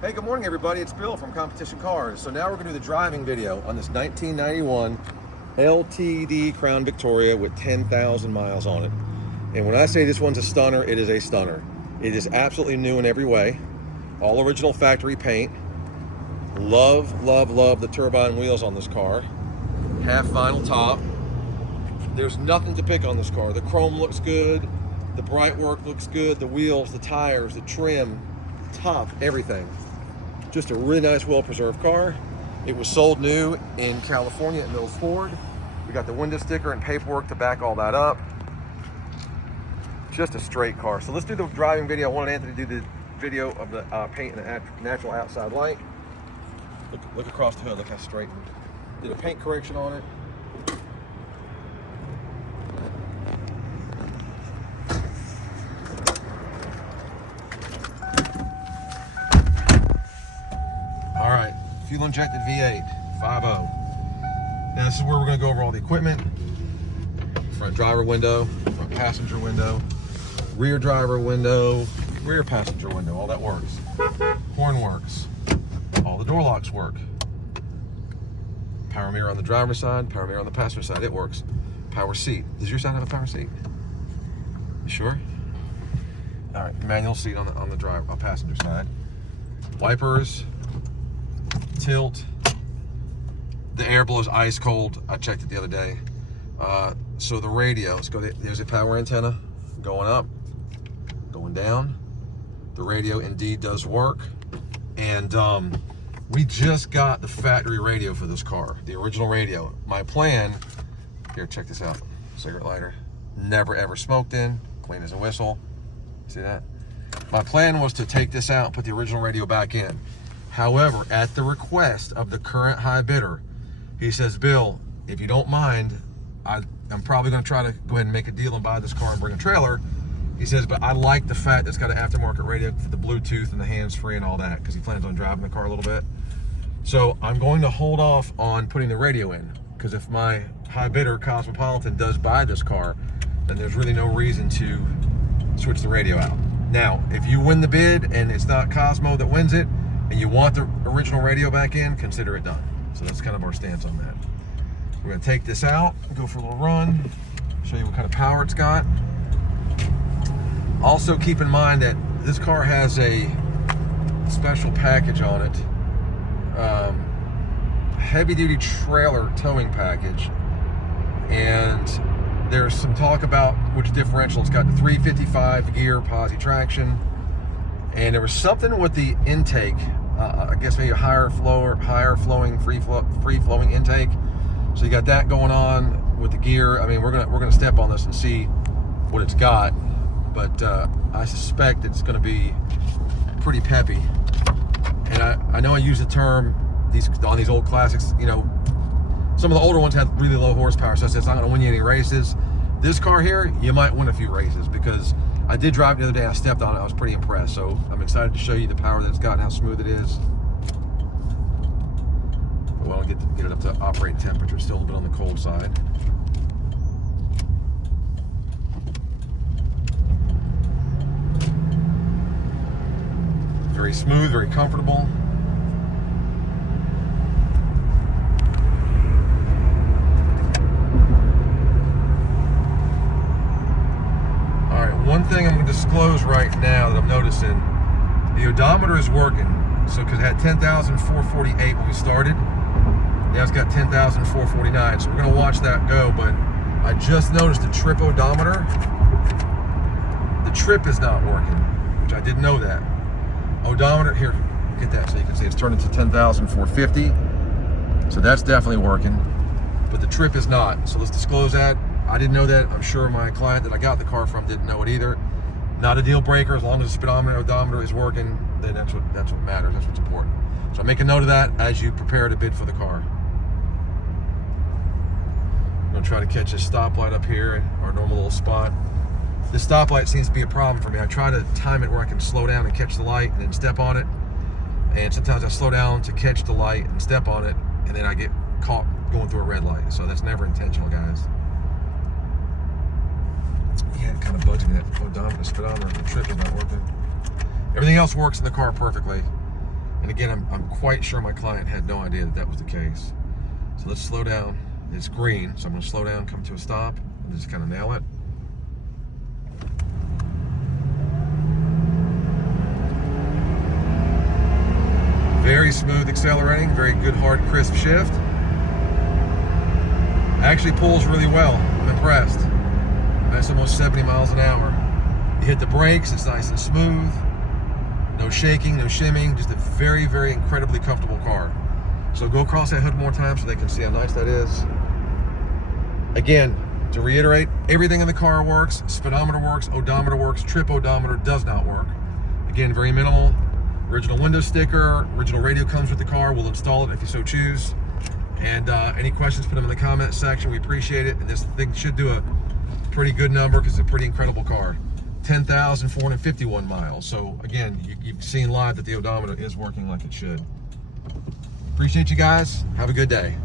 Hey, good morning everybody, it's Bill from Competition Cars. So now we're going to do the driving video on this 1991 LTD Crown Victoria with 10,000 miles on it. And when I say this one's a stunner, it is a stunner. It is absolutely new in every way. All original factory paint. Love, love, love the turbine wheels on this car. Half vinyl top. There's nothing to pick on this car. The chrome looks good, the bright work looks good, the wheels, the tires, the trim, top, everything. Just a really nice, well-preserved car. It was sold new in California at Mills Ford. We got the window sticker and paperwork to back all that up. Just a straight car. So let's do the driving video. I wanted Anthony to do the video of the paint and the natural outside light. Look across the hood, look how straight. Did a paint correction on it. All right, fuel injected V8, 5.0. Now this is where we're gonna go over all the equipment. Front driver window, front passenger window, rear driver window, rear passenger window, all that works. Horn works, all the door locks work. Power mirror on the driver's side, power mirror on the passenger side, it works. Power seat, does your side have a power seat? You sure? All right, manual seat on the driver, passenger side. Wipers, tilt. The air blows ice cold. I checked it the other day. So the radio, let's go. There's a power antenna going up, going down. The radio indeed does work. And we just got the factory radio for this car, the original radio. My plan, here, check this out. Cigarette lighter, never ever smoked in, clean as a whistle. See that? My plan was to take this out and put the original radio back in. However, at the request of the current high bidder, he says, Bill, if you don't mind, I'm probably gonna try to go ahead and make a deal and buy this car and bring a trailer. He says, but I like the fact that it's got an aftermarket radio for the Bluetooth and the hands-free and all that, because he plans on driving the car a little bit. So I'm going to hold off on putting the radio in, because if my high bidder, Cosmopolitan, does buy this car, then there's really no reason to switch the radio out. Now, if you win the bid and it's not Cosmo that wins it, and you want the original radio back in, consider it done. So that's kind of our stance on that. We're gonna take this out, go for a little run, show you what kind of power it's got. Also keep in mind that this car has a special package on it. Heavy duty trailer towing package. And there's some talk about which differential. It's got the 355 gear posi traction. And there was something with the intake, I guess maybe a higher flowing, free flowing intake. So you got that going on with the gear. I mean, we're gonna step on this and see what it's got, but I suspect it's gonna be pretty peppy. And I know I use the term on these old classics. You know, some of the older ones had really low horsepower, so it's not gonna win you any races. This car here, you might win a few races, because I did drive it the other day. I stepped on it. I was pretty impressed. So I'm excited to show you the power that it's got and how smooth it is. Well, get it up to operating temperature. Still a little bit on the cold side. Very smooth, very comfortable. One thing I'm going to disclose right now that I'm noticing, the odometer is working. So, because it had 10,448 when we started, now it's got 10,449. So we're going to watch that go. But I just noticed the trip odometer, the trip is not working, which I didn't know that. Odometer, here, get that so you can see it's turned into 10,450. So that's definitely working, but the trip is not. So let's disclose that. I didn't know that. I'm sure my client that I got the car from didn't know it either. Not a deal breaker. As long as the speedometer odometer is working, then that's what matters. That's what's important. So make a note of that as you prepare to bid for the car. I'm gonna try to catch a stoplight up here, our normal little spot. This stoplight seems to be a problem for me. I try to time it where I can slow down and catch the light and then step on it. And sometimes I slow down to catch the light and step on it, and then I get caught going through a red light. So that's never intentional, guys. Yeah, it kind of bugs me that odometer, speedometer, the trip is not working. Everything else works in the car perfectly. And again, I'm quite sure my client had no idea that that was the case. So let's slow down. It's green, so I'm going to slow down, come to a stop, and just kind of nail it. Very smooth accelerating, very good, hard, crisp shift. Actually pulls really well. I'm impressed. That's almost 70 miles an hour. You hit the brakes, it's nice and smooth. No shaking, no shimming, just a very, very incredibly comfortable car. So go across that hood more time so they can see how nice that is. Again, to reiterate, everything in the car works. Speedometer works, odometer works, trip odometer does not work. Again, very minimal. Original window sticker, original radio comes with the car. We'll install it if you so choose. And any questions, put them in the comment section. We appreciate it. And this thing should do a pretty good number because it's a pretty incredible car. 10,451 miles. So again, you've seen live that the odometer is working like it should. Appreciate you guys. Have a good day.